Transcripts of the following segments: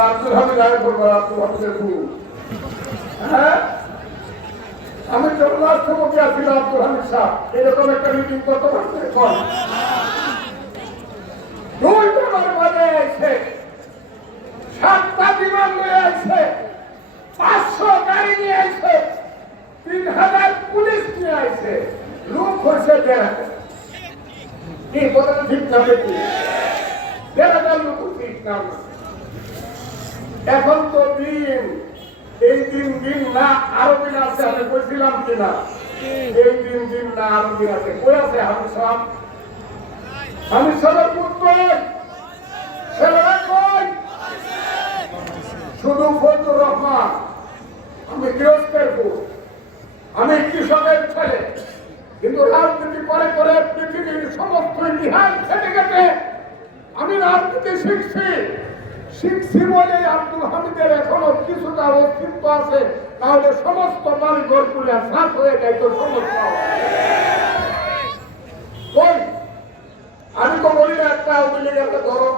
আব্দুল হামিদ আয় করব আব্দুল হামিদের গুরু হ্যাঁ? আমি তো রাষ্ট্রপতি আছিলাম আব্দুল হামিদ সাহ এরকম একটা মিটিং কত করতে কর। দুই টাকার বাজে আছে সাতটা বিমান নিয়ে আছে পাঁচশো গাড়ি নিয়ে আছে তিন হাজার পুলিশ নিয়ে আছে লোক হয়েছে বেড়াতে কি বলেন ঠিক না দেড় হাজার লোক ঠিক না এখন তো দিন, এই দিন দিন না আরও দিন আছে আমি বলছিলাম কিনা? এই দিন দিন না আরও দিন আছে কই আছে আমি সব আমি সবার পুত্র শুধু ফজলুর রহমান। আমি গৃহস্থের পুত্র আমি কৃষকের ছেলে। কিন্তু রাজনীতি করে করে পৃথিবীর সমস্ত ইতিহাস ঘেটে ঘেটে আমি রাজনীতি শিখছি। শিখছি বলে আব্দুল হামিদের এখনও কিছুটা অস্তিত্ব আছে, তাহলে সমস্ত বাড়ি ঘরগুলো সাফ হয়ে যায় তো সমস্যা আমি তো বলি একটা আওয়ামী লীগের ধরো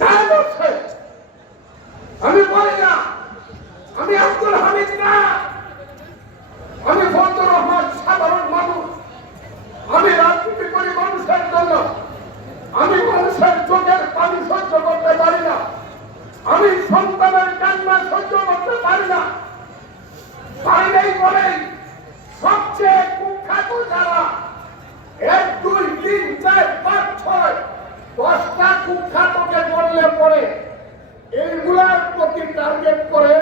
তাই বলছে আমি বলি না আমি আব্দুল হামিদ না আমি ফজলুর রহমান সাধারণ মানুষ আমি রাজনীতি করি মানুষের জন্য আমি মানুষের চোখের পানি সহ্য করতে পারি না আমি সন্তানের কান্না সহ্য করতে পারি না। তাই বলেই সবচেয়ে কুখ্যাত যারা, এক, দুই, তিন, চার, পাঁচ, ছয়, দশটা কুখ্যাতকে বললে পরে এইগুলার প্রতি টার্গেট করে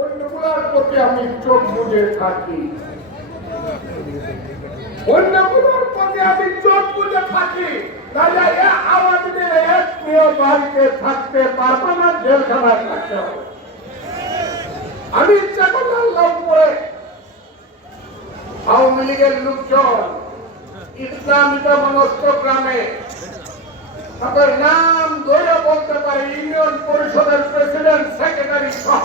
অন্যগুলার প্রতি আমি চোখ বুঝে থাকি। অন্যগুলোর প্রতি আমি চোখ বুঝে থাকি তাহলে এ আওয়ামী লীগের এক প্রিয় বাড়িতে থাকতে পারব না জেলখানায় থাকতে হবে। আমি ইচ্ছা করলাম লঙ্গরে আওয়ামী লীগের লোকজন ইসলামিকা মনস্ক গ্রামে তাদের নাম ধরে বলতে পারে, ইউনিয়ন পরিষদের প্রেসিডেন্ট, সেক্রেটারি সহ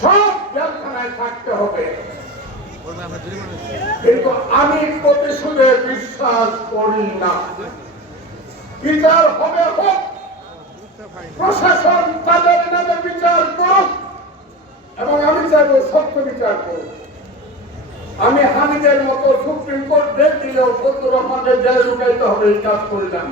সব জেলখানায় থাকতে হবে। কিন্তু আমি প্রতিশোধে বিশ্বাস করি না। বিচার হবে প্রশাসন, তাদের নামে বিচার করুক এবং আমি চাইব সত্য বিচার করুক। আমি হামিদের মতো সুপ্রিম কোর্ট ডেট দিলেও ফজলুর রহমানের জেল ঢুকাইতে হবে এই কাজ করিলাম